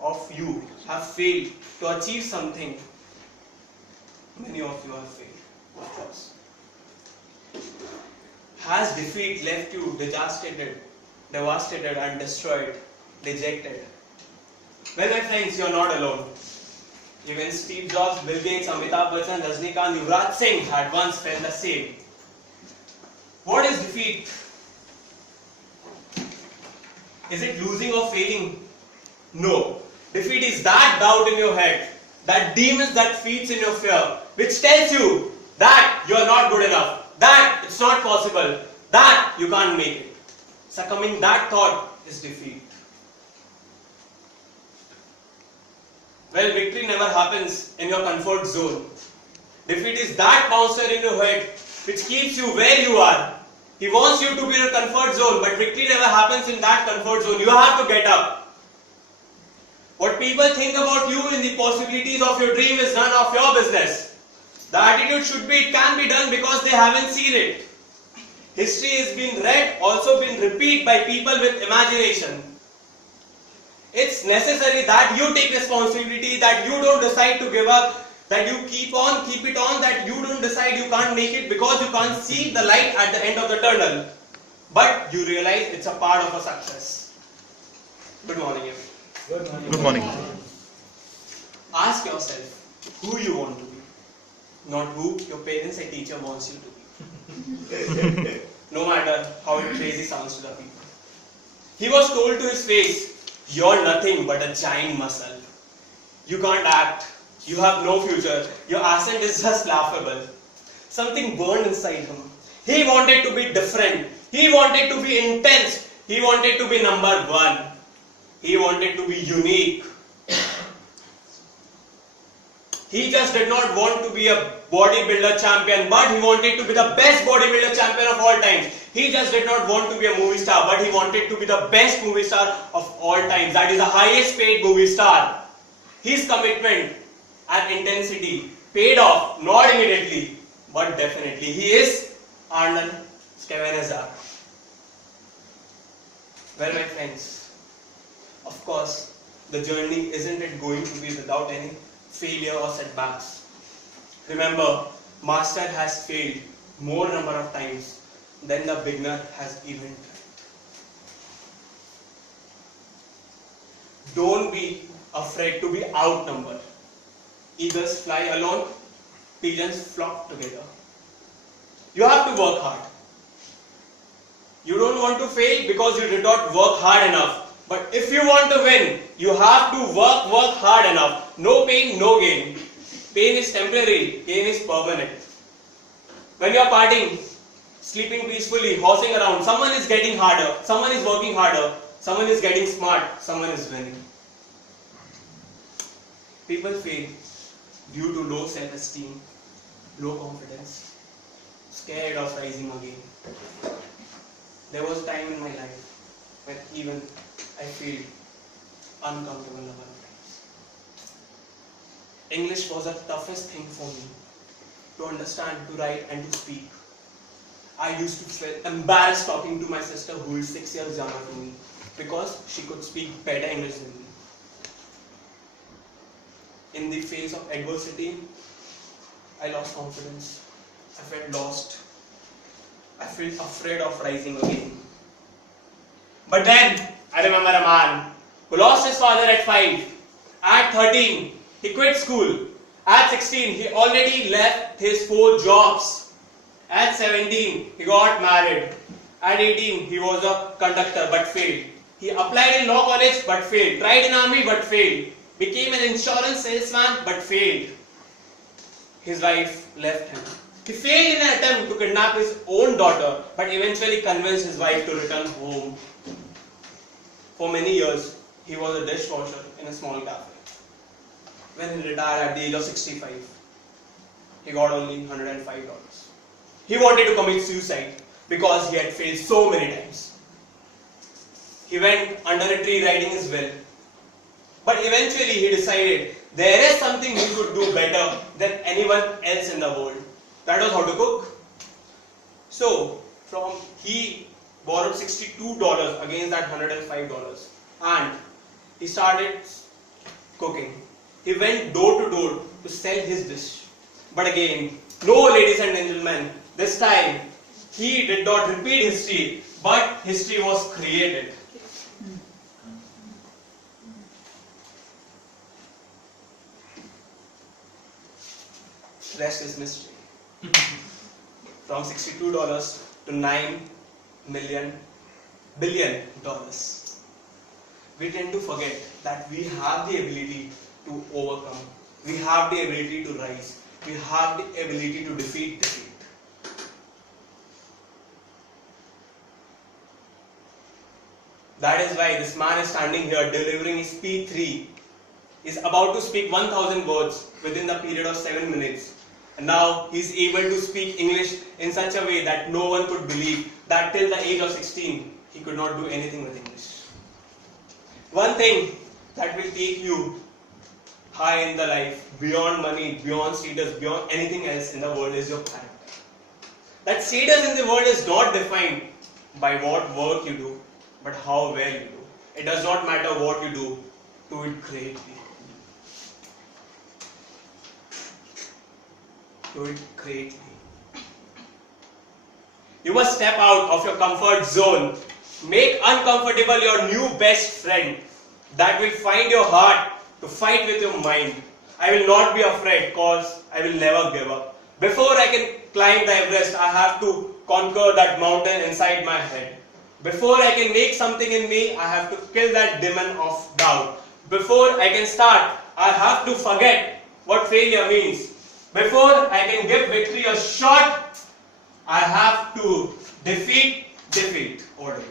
of you have failed to achieve something. Many of you have failed, of course. Has defeat left you devastated and destroyed, dejected? Well, my friends, you are not alone. Even Steve Jobs, Bill Gates, Amitabh Bachchan, Rajnikant, Yuvraj Singh had once felt the same. What is defeat? Is it losing or failing? No. Defeat is that doubt in your head, that demon that feeds in your fear, which tells you that you are not good enough, that it's not possible, that you can't make it. Succumbing that thought is defeat. Well, victory never happens in your comfort zone. Defeat is that monster in your head which keeps you where you are. He wants you to be in a comfort zone, but victory never happens in that comfort zone. You have to get up. What people think about you in the possibilities of your dream is none of your business. The attitude should be, it can be done because they haven't seen it. History has been read, also been repeated by people with imagination. It's necessary that you take responsibility, that you don't decide to give up, that you keep it on, that you don't decide you can't make it because you can't see the light at the end of the tunnel. But you realize it's a part of a success. Good morning, everyone. Good morning. Ask yourself who you want to be, not who your parents and teacher wants you to be. No matter how crazy sounds to the people. He was told to his face, "You're nothing but a giant muscle. You can't act. You have no future. Your accent is just laughable." Something burned inside him. He wanted to be different. He wanted to be intense. He wanted to be number one. He wanted to be unique. He just did not want to be a bodybuilder champion, but he wanted to be the best bodybuilder champion of all times. He just did not want to be a movie star, but he wanted to be the best movie star of all times. That is the highest paid movie star. His commitment and intensity paid off, not immediately, but definitely. He is Arnold Schwarzenegger. Well, my friends, of course, the journey isn't it going to be without any failure or setbacks. Remember, master has failed more number of times than the beginner has even tried. Don't be afraid to be outnumbered. Eagles fly alone, pigeons flock together. You have to work hard. You don't want to fail because you did not work hard enough. But if you want to win, you have to work hard enough. No pain, no gain. Pain is temporary, gain is permanent. When you are partying, sleeping peacefully, horsing around, someone is getting harder, someone is working harder, someone is getting smart, someone is winning. People fail due to low self-esteem, low confidence, scared of rising again. There was a time in my life when even I feel uncomfortable number of times. English was the toughest thing for me to understand, to write and to speak. I used to feel embarrassed talking to my sister who is 6 years younger than me because she could speak better English than me. In the face of adversity, I lost confidence. I felt lost. I felt afraid of rising again. But then, I remember a man who lost his father at 5. At 13, he quit school. At 16, he already left his 4 jobs. At 17, he got married. At 18, he was a conductor but failed. He applied in law college but failed. Tried in army but failed. Became an insurance salesman but failed. His wife left him. He failed in an attempt to kidnap his own daughter but eventually convinced his wife to return home. For many years, he was a dishwasher in a small cafe. When he retired at the age of 65, he got only $105. He wanted to commit suicide because he had failed so many times. He went under a tree writing his will. But eventually he decided there is something he could do better than anyone else in the world. That was how to cook. So, he borrowed $62 against that $105 and he started cooking. He went door to door to sell his dish. But again, no, ladies and gentlemen, this time he did not repeat history, but history was created. Rest is mystery. From $62 to $9 billion. We tend to forget that we have the ability to overcome. We have the ability to rise. We have the ability to defeat defeat. That is why this man is standing here delivering his P3. He is about to speak 1000 words within the period of 7 minutes. And now he is able to speak English in such a way that no one could believe that till the age of 16 he could not do anything with English. One thing that will take you high in the life, beyond money, beyond status, beyond anything else in the world is your character. That status in the world is not defined by what work you do, but how well you do. It does not matter what you do it greatly. Do it greatly. You must step out of your comfort zone. Make uncomfortable your new best friend. That will find your heart to fight with your mind. I will not be afraid because I will never give up. Before I can climb the Everest, I have to conquer that mountain inside my head. Before I can make something in me, I have to kill that demon of doubt. Before I can start, I have to forget what failure means. Before I can give victory a shot, I have to defeat defeat. Order.